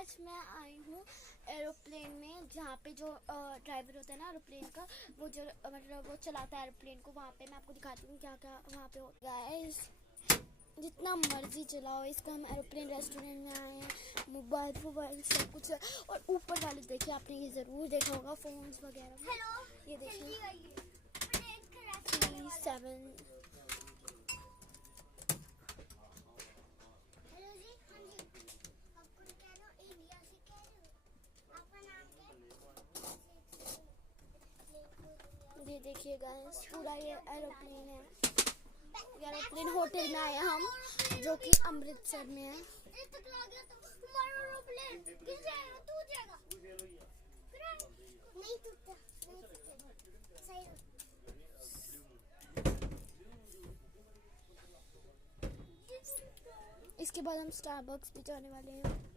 आज मैं आई हूँ एरोप्लेन में, जहाँ पे जो ड्राइवर होता है ना एरोप्लेन का, वो जो मतलब वो चलाता है एरोप्लेन को, वहाँ पे मैं आपको दिखाती हूँ क्या क्या वहाँ पे होता है। जितना मर्जी चलाओ इसको। हम एरोप्लेन रेस्टोरेंट में आए हैं, मोबाइल सब कुछ है। और ऊपर वाले देखिए, आपने ये ज़रूर देखा होगा फ़ोन्स वगैरह। ये देखिए 37। ये देखिए गाइस, पूरा ये एरोप्लेन है। एरोप्लेन होटल में आए हम, जो कि अमृतसर में है। इसके बाद हम स्टारबक्स भी जाने वाले हैं।